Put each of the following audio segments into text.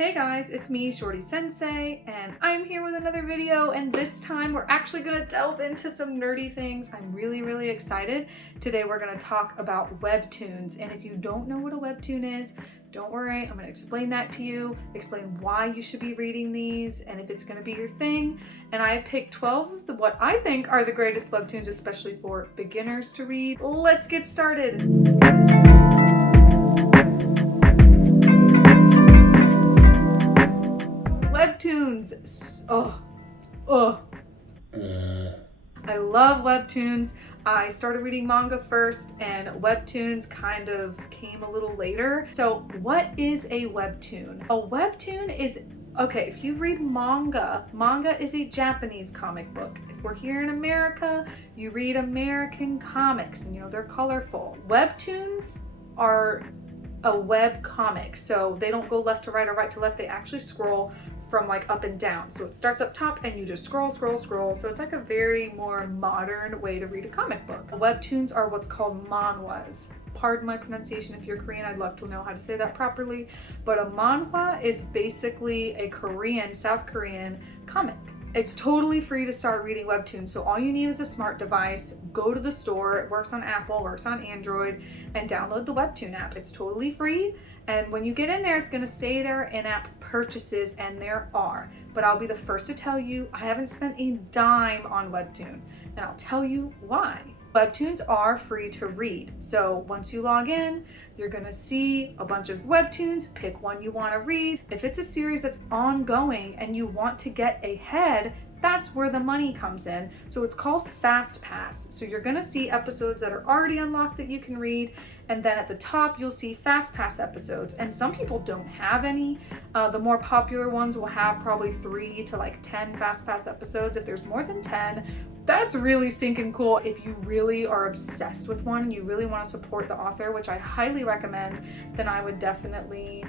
Hey guys, it's me, Shorty Sensei, and I'm here with another video, and this time we're actually gonna delve into some nerdy things. I'm really excited. Today we're gonna talk about Webtoons, and if you don't know what a Webtoon is, don't worry, I'm gonna explain that to you, explain why you should be reading these, and if it's gonna be your thing. And I picked 12 of what I think are the greatest Webtoons, especially for beginners to read. Let's get started. Webtoons. I love Webtoons. I started reading manga first and Webtoons kind of came a little later. So what is a Webtoon? A Webtoon is, okay, if you read manga is a Japanese comic book. If we're here in America, you read American comics and they're colorful. Webtoons are a web comic, so they don't go left to right or right to left. They actually scroll from like up and down. So it starts up top and you just scroll. So it's like a very more modern way to read a comic book. Webtoons are what's called manhwas. Pardon my pronunciation if you're Korean, I'd love to know how to say that properly. But a manhwa is basically a South Korean comic. It's totally free to start reading Webtoons, so all you need is a smart device. Go to the store, it works on Apple, works on Android, and download the Webtoon app. It's totally free, and when you get in there, it's gonna say there are in-app purchases, and there are. But I'll be the first to tell you, I haven't spent a dime on Webtoon, and I'll tell you why. Webtoons are free to read. So once you log in, you're gonna see a bunch of Webtoons, pick one you wanna read. If it's a series that's ongoing and you want to get ahead, that's where the money comes in. So it's called Fast Pass. So you're gonna see episodes that are already unlocked that you can read, and then at the top you'll see Fast Pass episodes. And some people don't have any. The more popular ones will have probably 3 to like 10 Fast Pass episodes. If there's more than 10, that's really stinking cool. If you really are obsessed with one and you really want to support the author, which I highly recommend, then I would definitely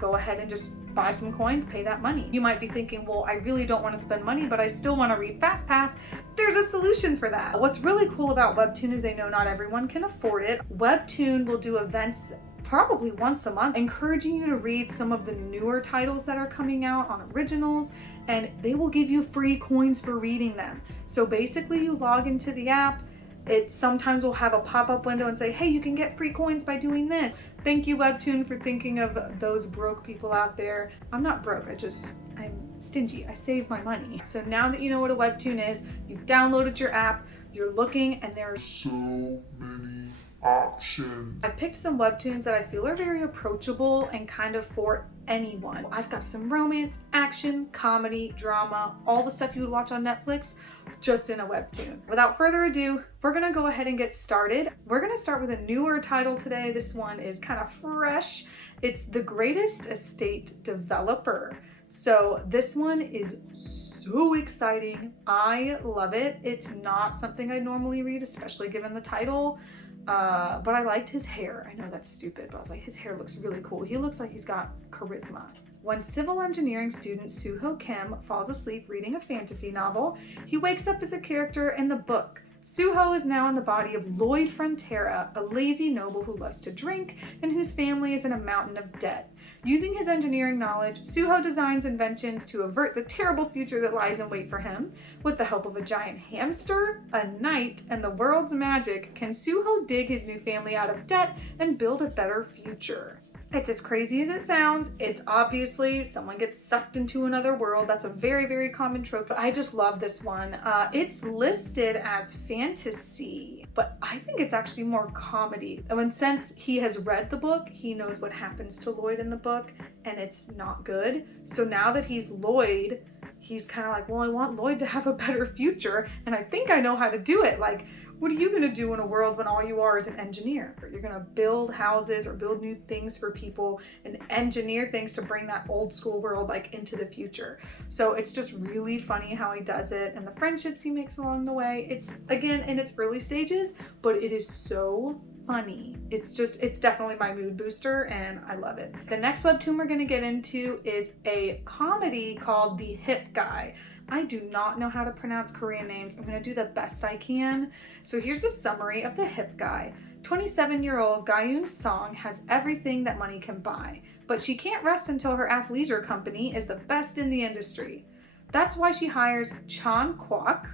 go ahead and just buy some coins, pay that money. You might be thinking, well, I really don't want to spend money, but I still want to read Fast Pass. There's a solution for that. What's really cool about Webtoon is they know not everyone can afford it. Webtoon will do events probably once a month, encouraging you to read some of the newer titles that are coming out on originals, and they will give you free coins for reading them. So basically you log into the app, it sometimes will have a pop-up window and say, hey, you can get free coins by doing this. Thank you, Webtoon, for thinking of those broke people out there. I'm not broke, I'm stingy. I save my money. So now that you know what a Webtoon is, you've downloaded your app, you're looking, and there are so many options. I picked some Webtoons that I feel are very approachable and kind of for anyone. I've got some romance, action, comedy, drama, all the stuff you would watch on Netflix, just in a Webtoon. Without further ado, we're gonna go ahead and get started. We're gonna start with a newer title today. This one is kind of fresh. It's The Greatest Estate Developer. So this one is so exciting. I love it. It's not something I normally read, especially given the title. But I liked his hair. I know that's stupid, but I was like, his hair looks really cool. He looks like he's got charisma. When civil engineering student Soo-ho Kim falls asleep reading a fantasy novel, he wakes up as a character in the book. Soo-ho is now in the body of Lloyd Frontera, a lazy noble who loves to drink and whose family is in a mountain of debt. Using his engineering knowledge, Soo-ho designs inventions to avert the terrible future that lies in wait for him. With the help of a giant hamster, a knight, and the world's magic, can Soo-ho dig his new family out of debt and build a better future? It's as crazy as it sounds. It's obviously someone gets sucked into another world. That's a very common trope, but I just love this one. It's listed as fantasy, but I think it's actually more comedy. And since he has read the book, he knows what happens to Lloyd in the book, and it's not good. So now that he's Lloyd, he's kind of like, well, I want Lloyd to have a better future, and I think I know how to do it. Like, what are you going to do in a world when all you are is an engineer? You're going to build houses or build new things for people and engineer things to bring that old school world like into the future. So it's just really funny how he does it and the friendships he makes along the way. It's, again, in its early stages, but it is so funny. It's definitely my mood booster and I love it. The next Webtoon we're going to get into is a comedy called The Hip Guy. I do not know how to pronounce Korean names. I'm going to do the best I can. So here's the summary of The Hip Guy. 27-year-old Gayun Song has everything that money can buy. but she can't rest until her athleisure company is the best in the industry. That's why she hires Chan Guak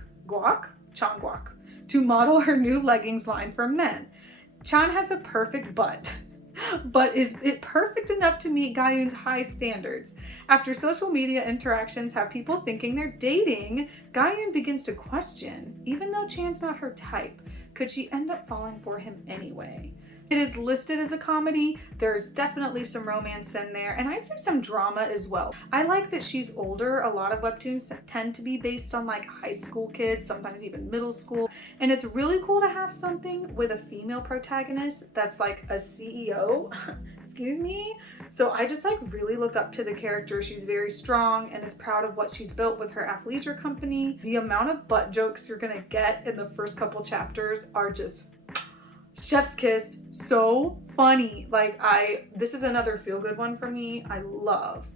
to model her new leggings line for men. Chan has the perfect butt, but is it perfect enough to meet Gayun's high standards? After social media interactions have people thinking they're dating, Gayun begins to question, even though Chan's not her type, could she end up falling for him anyway? It is listed as a comedy. There's definitely some romance in there, and I'd say some drama as well. I like that she's older. A lot of webtoons tend to be based on like high school kids, sometimes even middle school, and it's really cool to have something with a female protagonist that's like a CEO. Excuse me. So I just like really look up to the character. She's very strong and is proud of what she's built with her athleisure company. The amount of butt jokes you're gonna get in the first couple chapters are just chef's kiss, so funny. This is another feel-good one for me. I love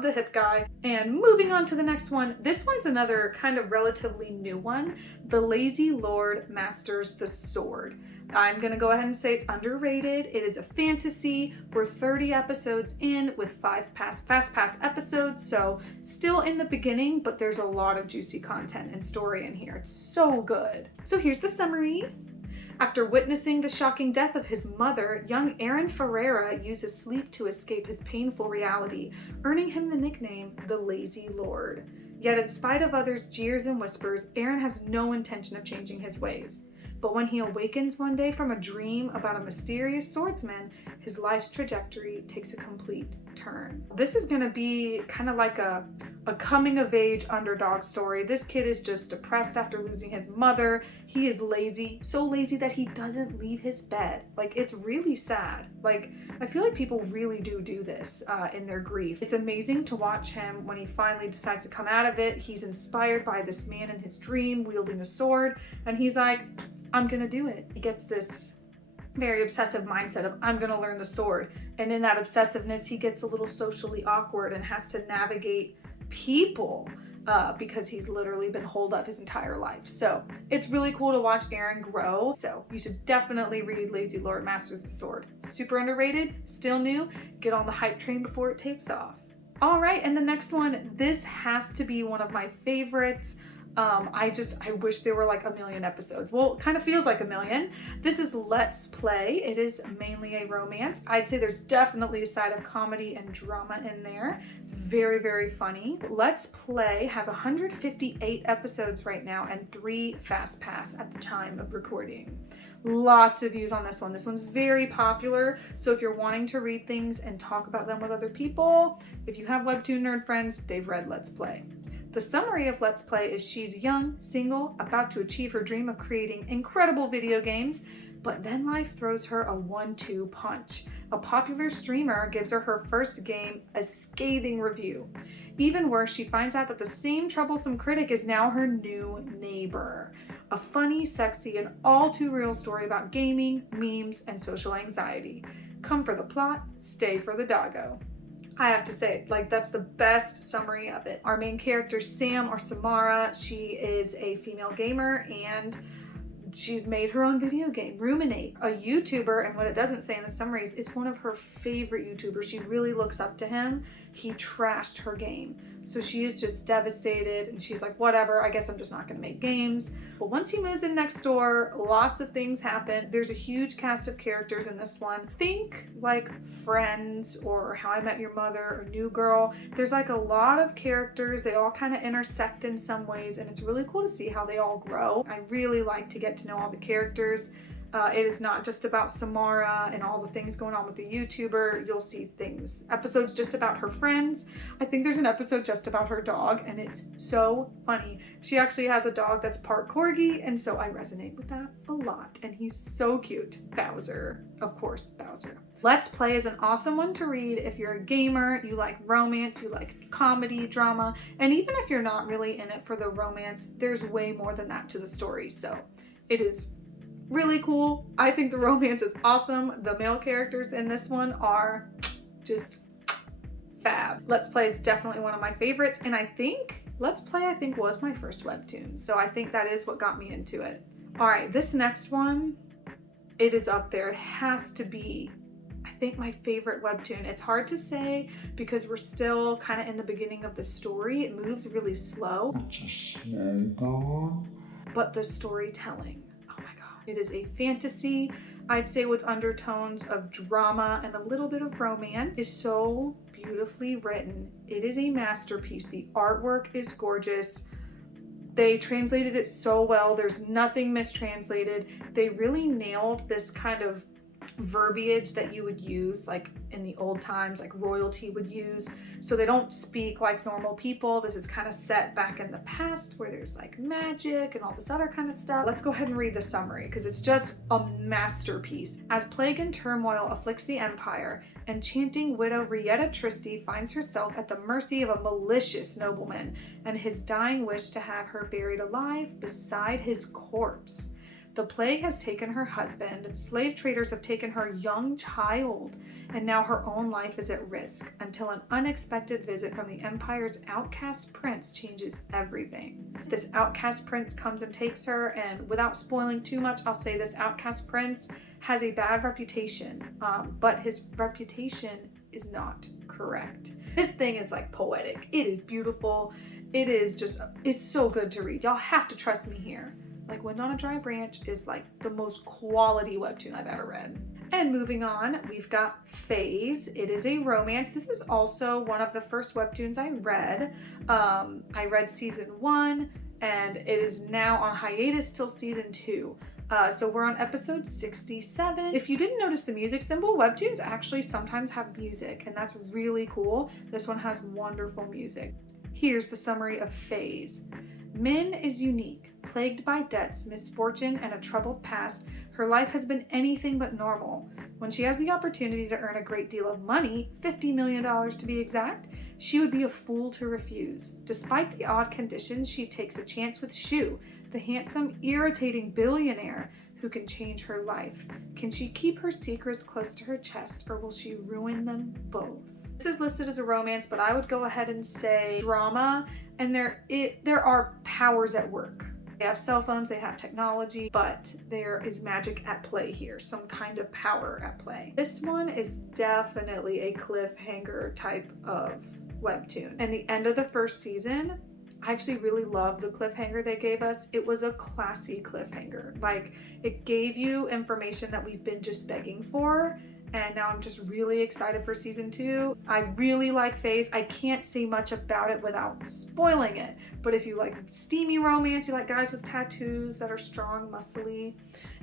the hip guy. And moving on to the next one, this one's another kind of relatively new one. The Lazy Lord Masters the Sword. I'm gonna go ahead and say it's underrated. It is a fantasy. We're 30 episodes in with 5 fast pass episodes, so still in the beginning, but there's a lot of juicy content and story in here. It's so good. So here's the summary. After witnessing the shocking death of his mother, young Aaron Ferreira uses sleep to escape his painful reality, earning him the nickname the Lazy Lord. Yet in spite of others' jeers and whispers, Aaron has no intention of changing his ways. But when he awakens one day from a dream about a mysterious swordsman, his life's trajectory takes a complete turn. This is going to be kind of like a coming-of-age underdog story. This kid is just depressed after losing his mother. He is lazy, so lazy that he doesn't leave his bed. Like, it's really sad. Like, I feel like people really do this in their grief. It's amazing to watch him when he finally decides to come out of it. He's inspired by this man in his dream wielding a sword, and he's like, I'm gonna do it. He gets this very obsessive mindset of, I'm gonna learn the sword. And in that obsessiveness, he gets a little socially awkward and has to navigate people because he's literally been holed up his entire life. So it's really cool to watch Aaron grow. So you should definitely read Lazy Lord Masters the Sword. Super underrated, still new. Get on the hype train before it takes off. All right, and the next one, this has to be one of my favorites. I wish there were like a million episodes. Well, it kind of feels like a million. This is Let's Play. It is mainly a romance. I'd say there's definitely a side of comedy and drama in there. It's very, very funny. Let's Play has 158 episodes right now and 3 fast pass at the time of recording. Lots of views on this one. This one's very popular. So if you're wanting to read things and talk about them with other people, if you have Webtoon nerd friends, they've read Let's Play. The summary of Let's Play is she's young, single, about to achieve her dream of creating incredible video games, but then life throws her a 1-2 punch. A popular streamer gives her her first game a scathing review. Even worse, she finds out that the same troublesome critic is now her new neighbor. A funny, sexy, and all too real story about gaming, memes, and social anxiety. Come for the plot, stay for the doggo. I have to say, like, that's the best summary of it. Our main character, Sam or Samara, she is a female gamer and she's made her own video game, Ruminate, a YouTuber, and what it doesn't say in the summary is it's one of her favorite YouTubers. She really looks up to him. He trashed her game. So she is just devastated and she's like, whatever, I guess I'm just not gonna make games. But once he moves in next door, lots of things happen. There's a huge cast of characters in this one. Think like Friends or How I Met Your Mother or New Girl. There's like a lot of characters. They all kind of intersect in some ways and it's really cool to see how they all grow. I really like to get to know all the characters. It is not just about Samara and all the things going on with the YouTuber. You'll see episodes just about her friends. I think there's an episode just about her dog and it's so funny. She actually has a dog that's part corgi and so I resonate with that a lot and he's so cute. Bowser, of course, Bowser. Let's Play is an awesome one to read if you're a gamer, you like romance, you like comedy, drama, and even if you're not really in it for the romance, there's way more than that to the story. So it is really cool. I think the romance is awesome. The male characters in this one are just fab. Let's Play is definitely one of my favorites, and I think Let's Play was my first webtoon, so I think that is what got me into it. All right, this next one, it is up there. It has to be, I think my favorite webtoon. It's hard to say because we're still kind of in the beginning of the story. It moves really slow. It's a slow burn. But the storytelling, oh my God. It is a fantasy, I'd say, with undertones of drama and a little bit of romance. It's so beautifully written. It is a masterpiece. The artwork is gorgeous. They translated it so well. There's nothing mistranslated. They really nailed this kind of verbiage that you would use like in the old times, like royalty would use. So they don't speak like normal people. This is kind of set back in the past where there's like magic and all this other kind of stuff. Let's go ahead and read the summary because it's just a masterpiece. As plague and turmoil afflicts the empire, enchanting widow Rietta Tristi finds herself at the mercy of a malicious nobleman and his dying wish to have her buried alive beside his corpse. The plague has taken her husband, slave traders have taken her young child, and now her own life is at risk until an unexpected visit from the empire's outcast prince changes everything. This outcast prince comes and takes her, and without spoiling too much, I'll say this outcast prince has a bad reputation, but his reputation is not correct. This thing is like poetic. It is beautiful. It is just, it's so good to read. Y'all have to trust me here. Like Wind on a Dry Branch is like the most quality webtoon I've ever read. And moving on, we've got Phase. It is a romance. This is also one of the first webtoons I read. I read season 1 and it is now on hiatus till season 2. So we're on episode 67. If you didn't notice the music symbol, webtoons actually sometimes have music and that's really cool. This one has wonderful music. Here's the summary of Phase. Min is unique. Plagued by debts, misfortune, and a troubled past, her life has been anything but normal. When she has the opportunity to earn a great deal of money, $50 million to be exact, she would be a fool to refuse. Despite the odd conditions, she takes a chance with Shu, the handsome, irritating billionaire who can change her life. Can she keep her secrets close to her chest, or will she ruin them both? This is listed as a romance, but I would go ahead and say drama, and there are powers at work. They have cell phones, they have technology, but there is magic at play here, some kind of power at play. This one is definitely a cliffhanger type of webtoon. And the end of the first season, I actually really loved the cliffhanger they gave us. It was a classy cliffhanger. Like, it gave you information that we've been just begging for. And now I'm just really excited for season 2. I really like Phase. I can't say much about it without spoiling it. But if you like steamy romance, you like guys with tattoos that are strong, muscly,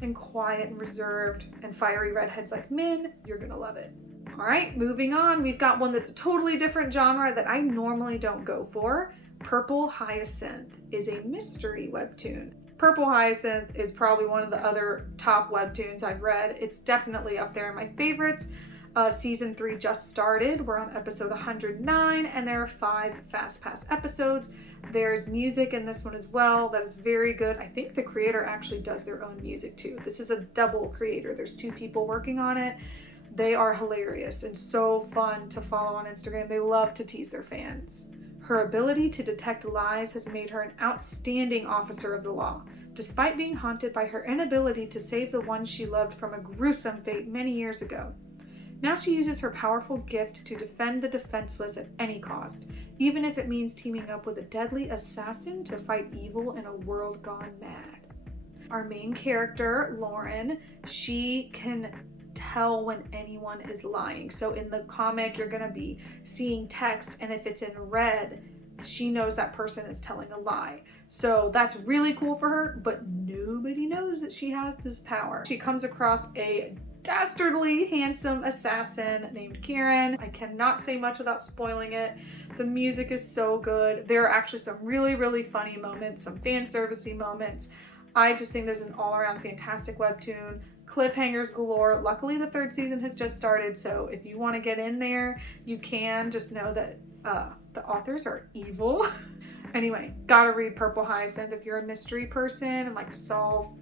and quiet and reserved, and fiery redheads like Min, you're gonna love it. All right, moving on. We've got one that's a totally different genre that I normally don't go for. Purple Hyacinth is a mystery webtoon. Purple Hyacinth is probably one of the other top webtoons I've read. It's definitely up there in my favorites. Season 3 just started. We're on episode 109 and there are 5 Fast Pass episodes. There's music in this one as well that is very good. I think the creator actually does their own music too. This is a double creator. There's 2 people working on it. They are hilarious and so fun to follow on Instagram. They love to tease their fans. Her ability to detect lies has made her an outstanding officer of the law, despite being haunted by her inability to save the one she loved from a gruesome fate many years ago. Now she uses her powerful gift to defend the defenseless at any cost, even if it means teaming up with a deadly assassin to fight evil in a world gone mad. Our main character, Lauren, she can tell when anyone is lying. So in the comic, you're gonna be seeing text, and if it's in red, she knows that person is telling a lie. So that's really cool for her, but nobody knows that she has this power. She comes across a dastardly handsome assassin named Kieran. I cannot say much without spoiling it. The music is so good. There are actually some really, really funny moments, some fan servicey moments. I just think this is an all-around fantastic webtoon. Cliffhangers galore. Luckily, the 3rd season has just started, so if you want to get in there, you can. Just know that the authors are evil. Anyway, gotta read Purple Hyacinth. If you're a mystery person and like to solve,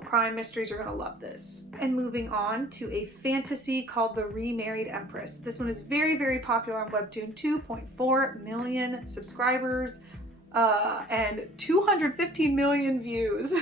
crime mysteries, you're gonna love this. And moving on to a fantasy called The Remarried Empress. This one is very, very popular on Webtoon. 2.4 million subscribers and 215 million views.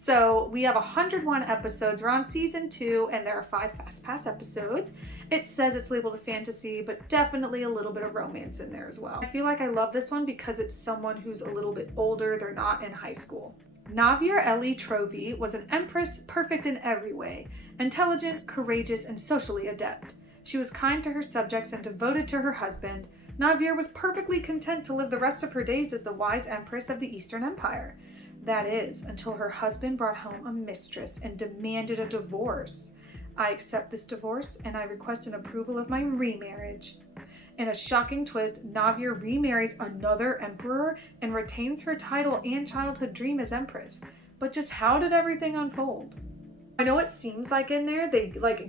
So we have 101 episodes. We're on season 2 and there are 5 Fast Pass episodes. It says it's labeled a fantasy, but definitely a little bit of romance in there as well. I feel like I love this one because it's someone who's a little bit older. They're not in high school. Navir Eli Trovi was an empress perfect in every way, intelligent, courageous, and socially adept. She was kind to her subjects and devoted to her husband. Navir was perfectly content to live the rest of her days as the wise empress of the Eastern Empire. That is, until her husband brought home a mistress and demanded a divorce. I accept this divorce and I request an approval of my remarriage. In a shocking twist, Navir remarries another emperor and retains her title and childhood dream as empress. But just how did everything unfold? I know it seems like in there they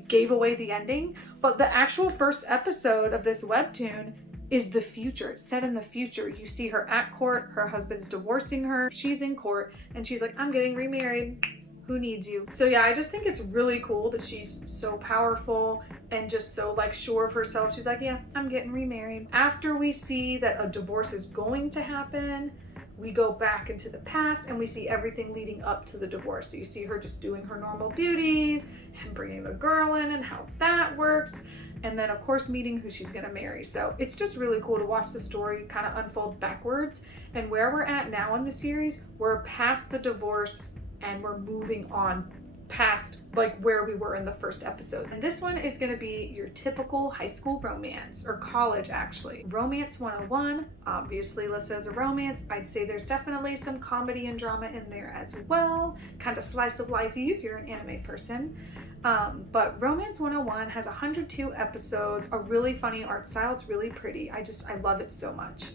gave away the ending, but the actual first episode of this webtoon is the future. It's set in the future. You see her at court, her husband's divorcing her, she's in court, and she's like, I'm getting remarried. Who needs you? So yeah, I just think it's really cool that she's so powerful and just so sure of herself. She's like, yeah, I'm getting remarried. After we see that a divorce is going to happen, we go back into the past and we see everything leading up to the divorce. So you see her just doing her normal duties and bringing the girl in and how that works. And then of course meeting who she's gonna marry. So it's just really cool to watch the story kind of unfold backwards. And where we're at now in the series, we're past the divorce and we're moving on past where we were in the first episode. And this one is going to be your typical high school romance, or college actually. Romance 101, obviously listed as a romance. I'd say there's definitely some comedy and drama in there as well. Kind of slice of life-y if you're an anime person. But Romance 101 has 102 episodes, a really funny art style. It's really pretty. I love it so much.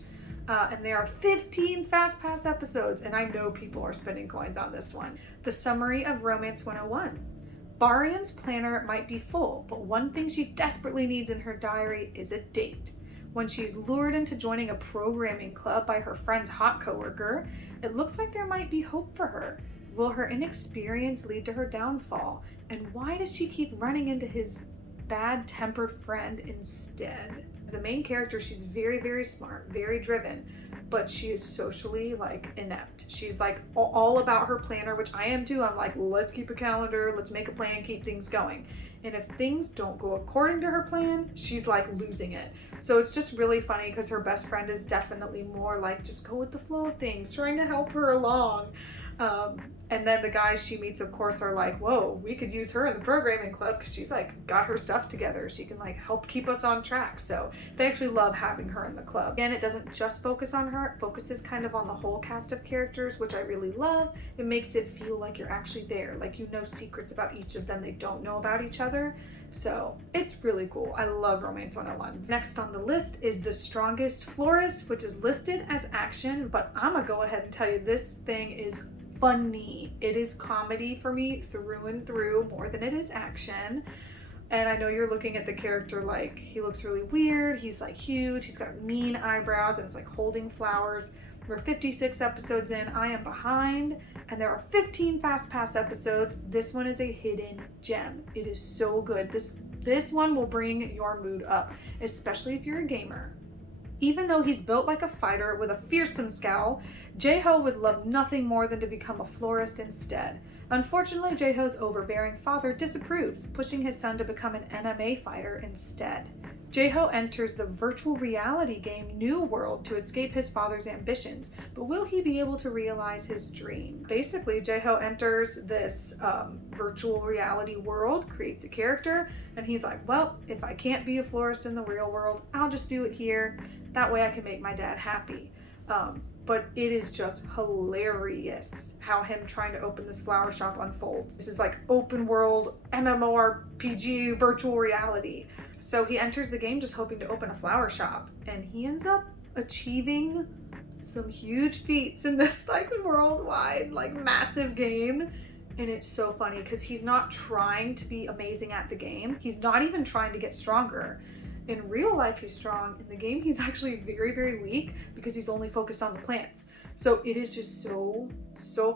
And there are 15 Fast Pass episodes, and I know people are spending coins on this one. The summary of Romance 101. Barian's planner might be full, but one thing she desperately needs in her diary is a date. When she's lured into joining a programming club by her friend's hot coworker, it looks like there might be hope for her. Will her inexperience lead to her downfall? And why does she keep running into his bad-tempered friend instead? The main character, she's very, very smart, very driven, but she is socially inept. She's all about her planner, which I am too. I'm let's keep a calendar, let's make a plan, keep things going. And if things don't go according to her plan, she's losing it. So it's just really funny because her best friend is definitely more just go with the flow of things, trying to help her along. And then the guys she meets, of course, are whoa, we could use her in the programming club because she's got her stuff together. She can help keep us on track. So they actually love having her in the club. Again, it doesn't just focus on her. It focuses kind of on the whole cast of characters, which I really love. It makes it feel like you're actually there. You know secrets about each of them they don't know about each other. So it's really cool. I love Romance 101. Next on the list is The Strongest Florist, which is listed as action, but I'm gonna go ahead and tell you this thing is funny. It is comedy for me through and through more than it is action. And I know you're looking at the character he looks really weird. He's huge. He's got mean eyebrows and it's holding flowers. We're 56 episodes in. I am behind and there are 15 Fast Pass episodes. This one is a hidden gem. It is so good. This one will bring your mood up, especially if you're a gamer. Even though he's built like a fighter with a fearsome scowl, Jae-ho would love nothing more than to become a florist instead. Unfortunately, Jae-ho's overbearing father disapproves, pushing his son to become an MMA fighter instead. Jae-ho enters the virtual reality game New World to escape his father's ambitions, but will he be able to realize his dream? Basically, Jae-ho enters this virtual reality world, creates a character, and he's like, well, if I can't be a florist in the real world, I'll just do it here. That way I can make my dad happy. But it is just hilarious how him trying to open this flower shop unfolds. This is open world MMORPG virtual reality. So he enters the game just hoping to open a flower shop, and he ends up achieving some huge feats in this worldwide massive game. And it's so funny because he's not trying to be amazing at the game. He's not even trying to get stronger. In real life, he's strong. In the game, he's actually very, very weak because he's only focused on the plants. So it is just so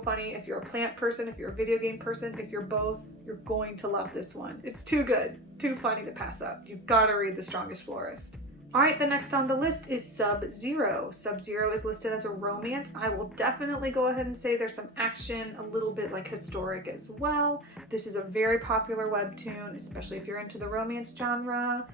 funny. If you're a plant person, if you're a video game person, if you're both, you're going to love this one. It's too good, too funny to pass up. You've got to read The Strongest Florist. All right, the next on the list is Sub-Zero. Sub-Zero is listed as a romance. I will definitely go ahead and say there's some action, a little bit like historic as well. This is a very popular webtoon, especially if you're into the romance genre.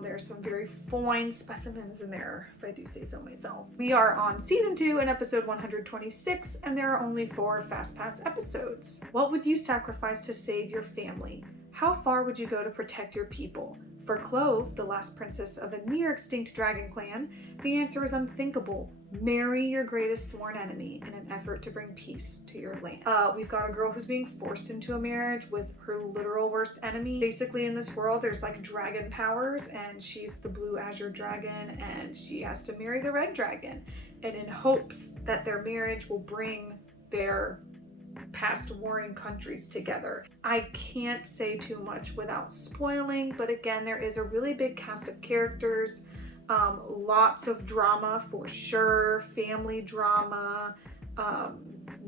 There are some very fine specimens in there, if I do say so myself. We are on season 2 and episode 126, and there are only 4 Fast Pass episodes. What would you sacrifice to save your family? How far would you go to protect your people? For Clove, the last princess of a near extinct dragon clan, the answer is unthinkable. Marry your greatest sworn enemy in an effort to bring peace to your land. We've got a girl who's being forced into a marriage with her literal worst enemy. Basically in this world there's like dragon powers, and she's the blue azure dragon, and she has to marry the red dragon, and in hopes that their marriage will bring their past warring countries together. I can't say too much without spoiling, but again, there is a really big cast of characters, lots of drama for sure, family drama,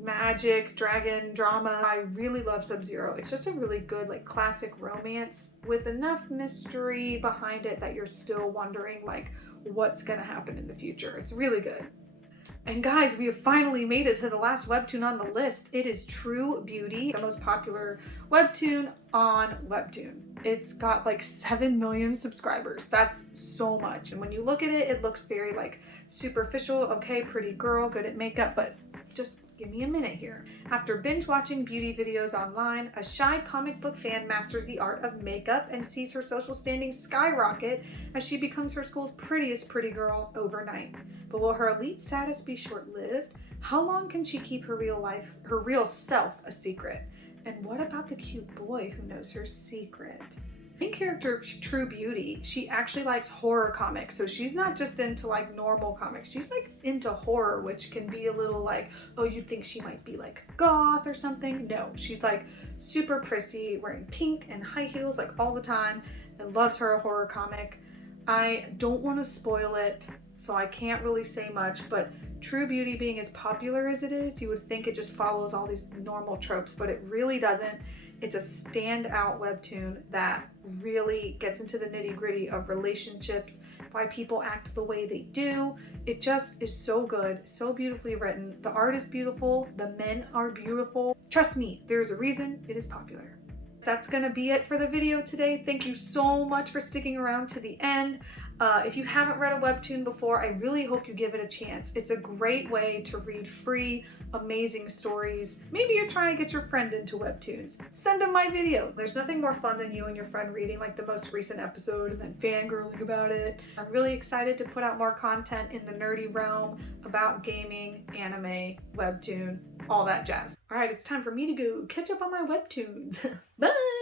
magic, dragon drama. I really love Sub-Zero. It's just a really good, like, classic romance with enough mystery behind it that you're still wondering, like, what's gonna happen in the future. It's really good. And guys, we have finally made it to the last webtoon on the list. It is True Beauty, the most popular webtoon on Webtoon. It's got like 7 million subscribers. That's so much. And when you look at it, it looks very like superficial. Okay, pretty girl, good at makeup, but just give me a minute here. After binge watching beauty videos online, a shy comic book fan masters the art of makeup and sees her social standing skyrocket as she becomes her school's prettiest pretty girl overnight. But will her elite status be short-lived? How long can she keep her real self a secret? And what about the cute boy who knows her secret? Main character of True Beauty, she actually likes horror comics, so she's not just into like normal comics, she's like into horror, which can be a little like, oh, you'd think she might be like goth or something. No, she's like super prissy, wearing pink and high heels like all the time, and loves her a horror comic. I don't want to spoil it, so I can't really say much, but True Beauty being as popular as it is, you would think it just follows all these normal tropes, but it really doesn't. It's a standout webtoon that really gets into the nitty-gritty of relationships, why people act the way they do. It just is so good, so beautifully written. The art is beautiful, the men are beautiful. Trust me, there's a reason it is popular. That's gonna be it for the video today. Thank you so much for sticking around to the end. If you haven't read a webtoon before, I really hope you give it a chance. It's a great way to read free, amazing stories. Maybe you're trying to get your friend into webtoons. Send them my video. There's nothing more fun than you and your friend reading like the most recent episode and then fangirling about it. I'm really excited to put out more content in the nerdy realm about gaming, anime, webtoon, all that jazz. All right, it's time for me to go catch up on my webtoons. Bye!